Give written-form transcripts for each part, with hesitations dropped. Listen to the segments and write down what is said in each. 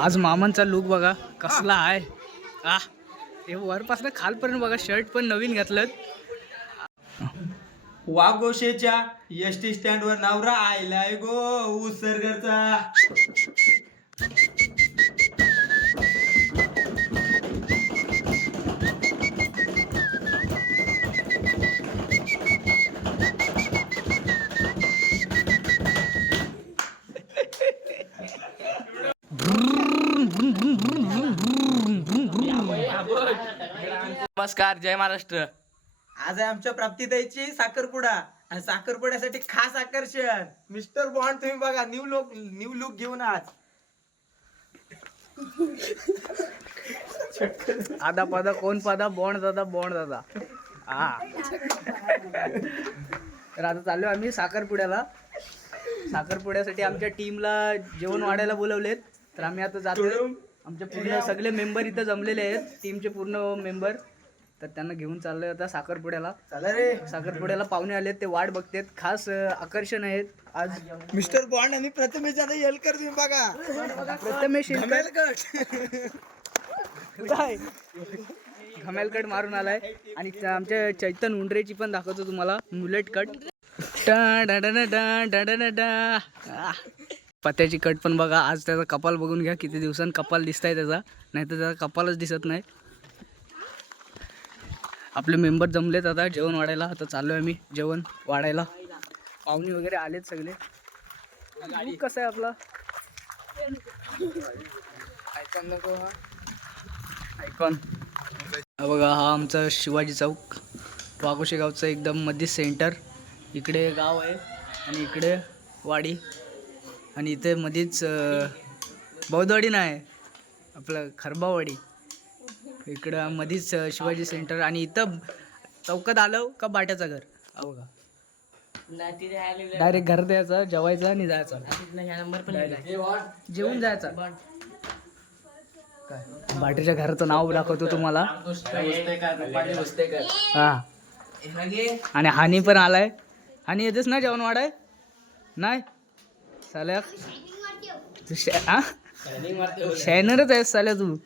आज मामांचा लुक बघा कसला आहे. ते वरपासून खालपर्यंत बघा, शर्ट पण नवीन घातलं. वाघोशेच्या एसटी स्टँड वर नवरा आयलाय गो उसरगरचा. नमस्कार, जय महाराष्ट्र. आज आहे आमच्या प्राप्तीताईची साखरपुडा आणि साखरपुड्यासाठी खास आकर्षण मिस्टर बॉन्ड. तुम्ही बघा, न्यू लुक घेऊन आज. आधा पादा कोण पादा, बॉन्ड दादा. तर आता चाललो आम्ही साखरपुड्यासाठी आमच्या टीमला जेवण वाढायला बोलवलेत. तर आम्ही आता जातो. आमचे पूर्ण सगळे मेंबर इथं जमलेले आहेत, टीमचे पूर्ण मेंबर. तर त्यांना घेऊन चाललोय आता साखरपुड्याला. चला रे. साखरपुड्याला पाहुणे आलेत, ते वाट बघतात. खास आकर्षण आहेत आज मिस्टर बॉन्ड आणि प्रथमेश आता येलकर. तुम्ही बघा, प्रथमेश घमेलकट. घमेलकट मारून आलाय. आणि आमच्या चैतन उंडरेची पण दाखवतो तुम्हाला, मुलेट कट. पत्याची कट पण बघा. आज त्याचा कपाल बघून घ्या, किती दिवसांनी कपाल दिसताय त्याचा, नाही तर त्याचा कपालच दिसत नाही. आपले मेंबर जमलेत आता जेवण वाढायला. आता चाललो आहे आम्ही जेवण वाढायला. पाहुणे वगैरे आलेत सगळे. कसं आहे आपला आयकॉन बघा. हा आमचा शिवाजी चौक, वाघोशे गावचं एकदम मध्ये सेंटर. इकडे गाव आहे आणि इकडे वाडी, आणि इथे मध्येच बौद्धवाडी नाही, आपलं खरबावाडी. इकडं मध्येच शिवाजी सेंटर. आणि इथं चौकात आलो का बाट्याचं घर. बघा, डायरेक्ट घर द्यायचं, जेवायचं आणि जायचं. जेवून जायचं. काय बाट्याच्या घराचं नाव दाखवतो तुम्हाला. हा, आणि हानी पण आलाय. हानी येतेच ना जेवण वाढाय नाही साल्या. शॅनरच आहेस साल्या तू,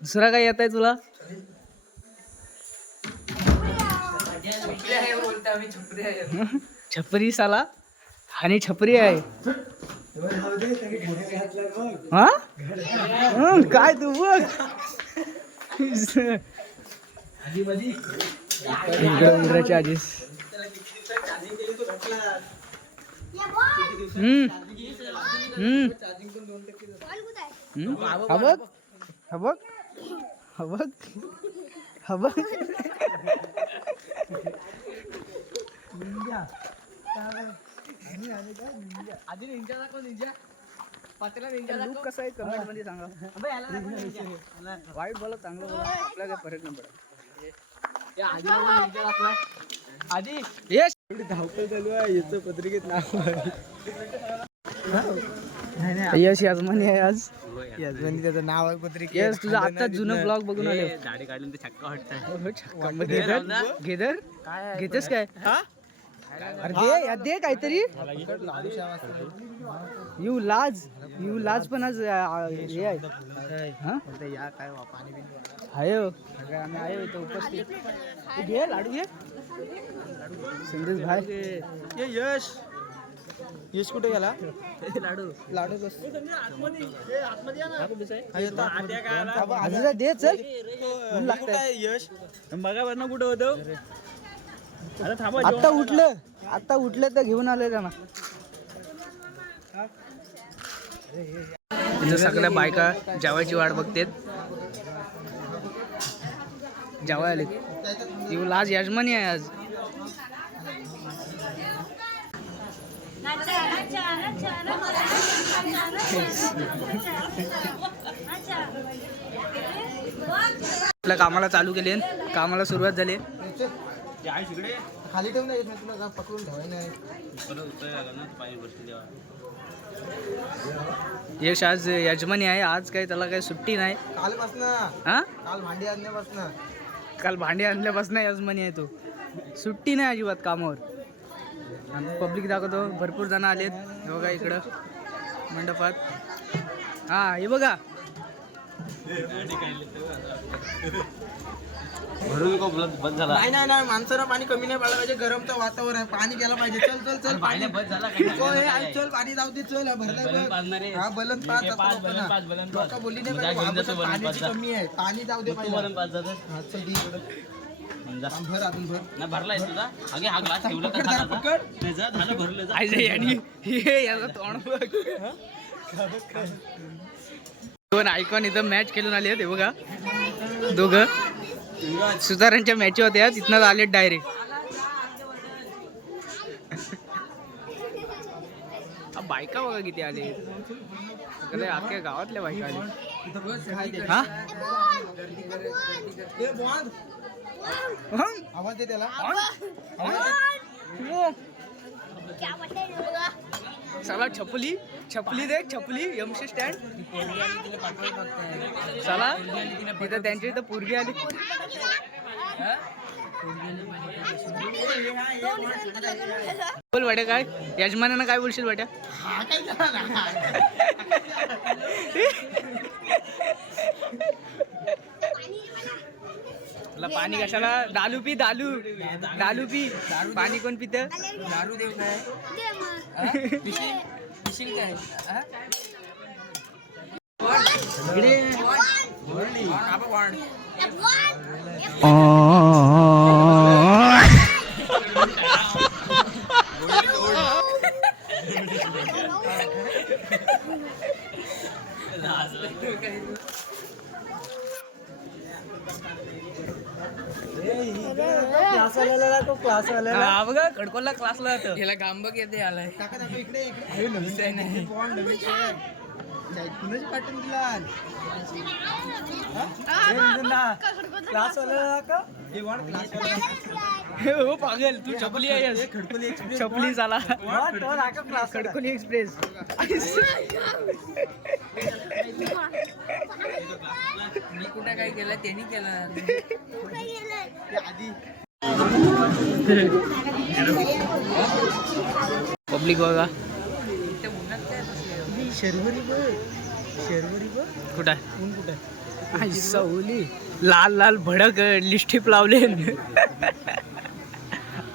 दुसरा काय येत आहे तुला. छपरी साला, हानी छपरी आहे. हा काय तू बघ. इकडे आधीच लुक कसा आहे कमेंट मध्ये सांगा. वाईट बोला, चांगलं बोला, आपल्याला काय फरक नाही पडत. आधी यश धावपळ चालू आहे, याचं पत्रिकेत नाव आहे. यश याजमानी आहे आज. याजमानी त्याचं नाव आहे पत्रिकेत. यश तुझा आत्ताच जुनं ब्लॉग बघून आले. गाडी काढून ते छक्का वाटतंय. घेदर घेतेस काय. अरे दे काहीतरी. यू लाज पण आज हे आहे. आयो आम्ही आयो इथं उपस्थित. घे लाडू, घे संदेश भाई. यश कुठे गेला. लाडू बस आजीला दे चल. यश बघा बरं कुठं होतं. आता उठलं तर घेऊन आले त्यांना. इथं सगळ्या बायका जेवायची वाट बघतेत. जेवाय आले. येऊ लाज यजमानी आहे आज. आपल्या कामाला चालू केले, कामाला सुरुवात झाली. खाली ठेवून तुला पकडून ठेवाय. यश आज यजमानी आहे. आज काही त्याला काही सुट्टी नाही. काल भांडी आणल्यापासून यजमानी आहे तो. सुट्टी नाही अजिबात कामावर. पब्लिक दाखवतो, भरपूर जण आलेत. बघा इकडं मंडपात. हा हे बघा नाही नाही नाही माणसाला पाणी कमी नाही पडलं पाहिजे. गरमचं वातावरण आहे, पाणी गेलं पाहिजे. चल चल चल पाणी चल पाणी जाऊ दे. चल भरलाय हा बलन पाच लोक बोलली नाही पाहिजे, वापस पाण्याची कमी आहे. पाणी जाऊ दे पाहिजे. हा, चल दे इकडं. भर अजून भर. पकड जरा, पकड. याचं तोंड बघ. दोन आयकॉन इथं मॅच खेळून आले ते बघा दोघं सुतारांच्या मॅच होत्या तिथनं आले डायरेक्ट. बायका बघा किती आले अख्ख्या गावातल्या बायका आले. हा आवाज दे त्याला. चला छपली छपली दे छपली एमसी स्टँड चला तिथं त्यांची इथं पोरगी आली. बोल वाट्या काय यजमानानं काय बोलशील वाट्या. तुला पाणी कशाला दालू पी दालू दालू पी पाणी कोण पित दारू देऊ काय पिशील काय हा बघा खडकोला क्लासला जातं याला गांबक येते आलाय. काका दाखव इकडे इकडे. नवीन बॉन्ड नवीन कुणाची पाठवून दिला क्लास वाला का हे बॉन्ड क्लास वाला. हो पागल तू छपली आहे खडकोली एक्सप्रेस छपली झाला क्लास खडकोली एक्सप्रेस. मी कुठे काय केलं त्यांनी केलं आधी. पब्लिक बघा शर्वरी बघ शर्वरी बघ कुठं ऊन कुठे आहे सवली लाल लाल भडक लिस्टिप लावले.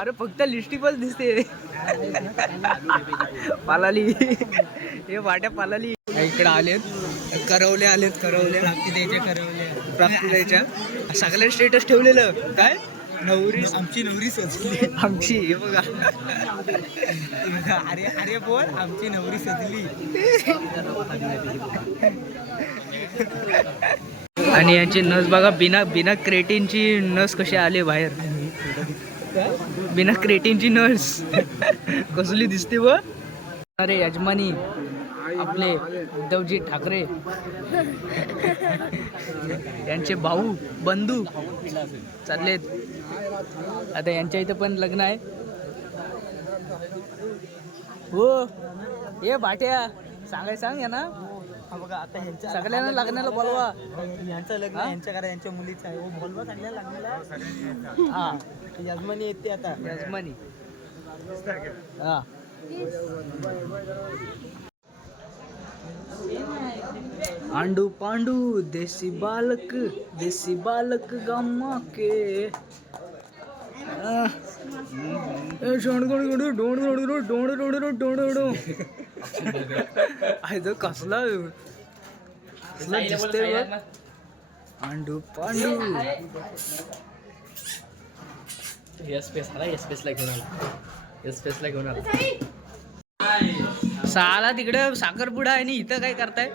अरे फक्त लिस्टिपच दिसते पालाली हे वाट्या पालाली. इकडे आलेत करवले आलेत करवले प्राप्ती द्यायच्या करवल्या प्राप्ती द्यायच्या सगळ्या स्टेटस ठेवलेलं काय नवरी आमची नवरी सजली. आमची हे बघा अरे अरे बोल आमची नवरी सजली. आणि यांची नस बघा बिना बिना क्रेटिनची नस कशी आली बाहेर. बिना क्रेटिनची नस कसली दिसते व. अरे यजमानी आपले उद्धवजी ठाकरे यांचे भाऊ बंधू चाललेत आता. यांच्या इथं पण लग्न आहे हो. ये भाट्या सांगाय सांग या ना बघा आता ह्यांच्या सगळ्यांना लग्नाला बोलवा. यांचं लग्न यांच्या घरात यांच्या मुलीचं आहे. बोलवा सगळ्या लग्नाला. हा यजमानी येते आता यजमानी हा. आंडू पांडू देसी बालक गम्मा के कसला दिसतंय बघ. आंडू पांडू ला घेऊन आला साला तिकडे साखरपुडा आहे आणि इथं काय करताय.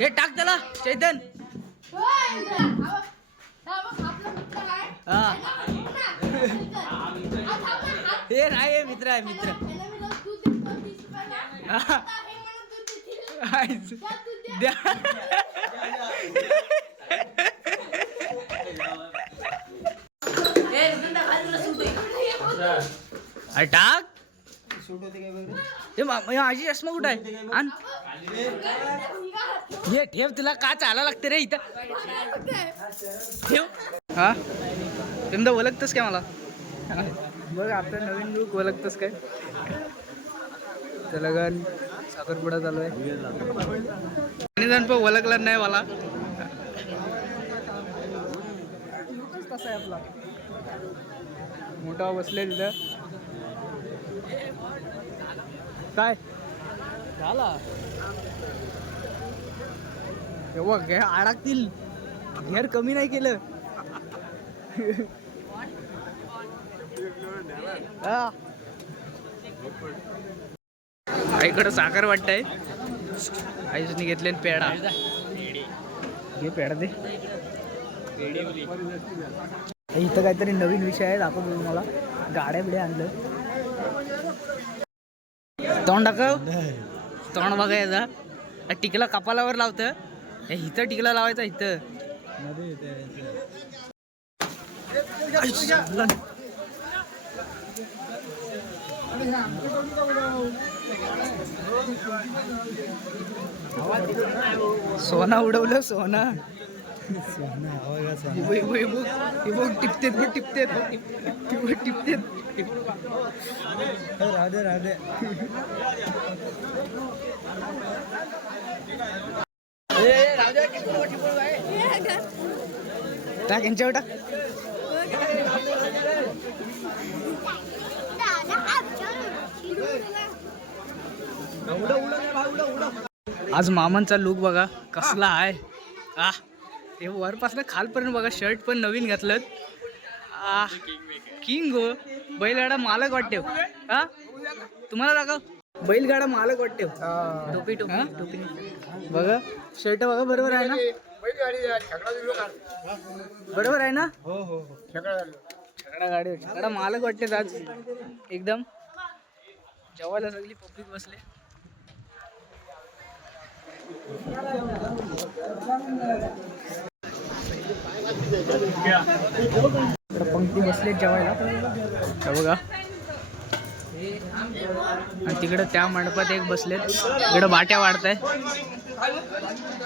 हे टाक त्याला चैतन. हा हे नाही मित्र आहे मित्र. द्या अरे टाक. हे माझी चष्मा कुठं आहे आण. हे ठेव तुला का चाला लागते रे इथं ठेव. हा यंदा ओळखतस काय मला बघ आपलं नवीन लुक ओळखतस काय. तर लगन साखरपुडा चालू आहे. आणि जण पण ओळखला नाही मला. कसा आहे आपला मोठा बसले तिथं. काय झाला एवढं घे अडकतील. घेर कमी नाही केलं. आईकडं साखर वाटतंय. आईने घेतले पेढा. घे पेढा दे. इथं काहीतरी नवीन विषय आहे दाखवतो तुम्हाला. गाड्या बिड्या आणलं. तोंड दाखव. तोंड बघायचा. टिकला कपालावर लावतं. इथं टिकला लावायचा इथं. सोना उडवलं सोना. टिपतेत राधे राधे. टाक यांच्यावर टाक. आज मामांचा लुक बघा कसला आहे. हे वरपासून खालपर्यंत बघा. शर्ट पण नवीन घातलं. किंग हो. बैलगाडा मालक वाटते. हा तुम्हाला दाखव. बैलगाडा मालक वाटते. टोपी टोपी टोपी बघा. शर्ट बघा. बरोबर आहे ना. बरोबर आहे ना. हो हो हो. छकडा गाडी. छकडा मालक वाटते आज एकदम. जेवायला सगळी पब्लिक बसले. पंक्ती बसले जेवायला बघा. आणि तिकडे त्या मंडपात एक बसलेत. तिकडे बाट्या वाढताय.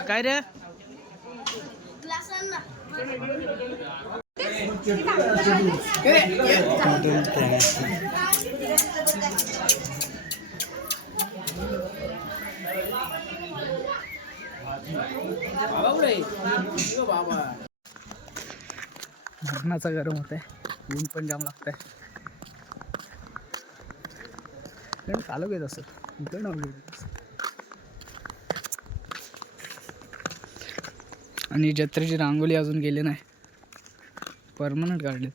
काय रे. मरणाचा गरम होत आहे. ऊन पण जाम लागत आहे. चालू घेत असत इकडे नव्हतं. आणि जत्रेची रांगोली अजून गेले नाही. परमनंट काढलेत.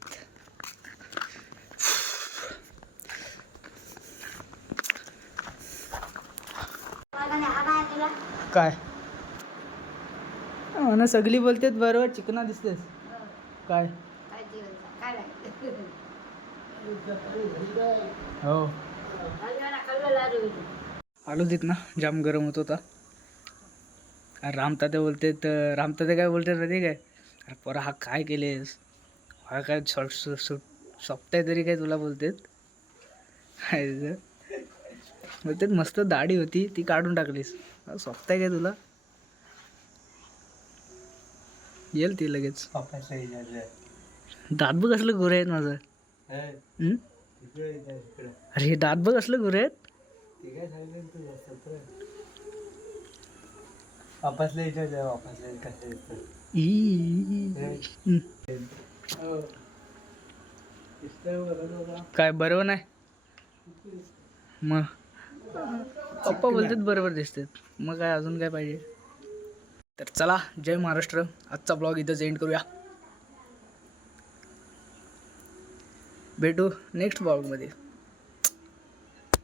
काय ना सगळी बोलतेत बरोबर. चिकना दिसतेस काय. हो आलो तिथ ना. जाम गरम होत होता. रामताते बोलतेत. रामताते काय बोलतात माहिती काय. अरे पोरा हा काय केलेस. हा काय सोपताय तरी काय तुला बोलतेत. बोलतेत मस्त दाढी होती ती काढून टाकलीस. सोपताय काय तुला. येईल ती लगेच. दात बघ असलं गोरे आहेत माझं. अरे हे दात बघ असलं गोरे आहेत. काय बरोबर नाही. मग पप्पा बोलतात बरोबर दिसतात. मग काय अजून काय पाहिजे. तर चला जय महाराष्ट्र. आजचा ब्लॉग इथंच एंड करूया. भेटू नेक्स्ट ब्लॉगमध्ये.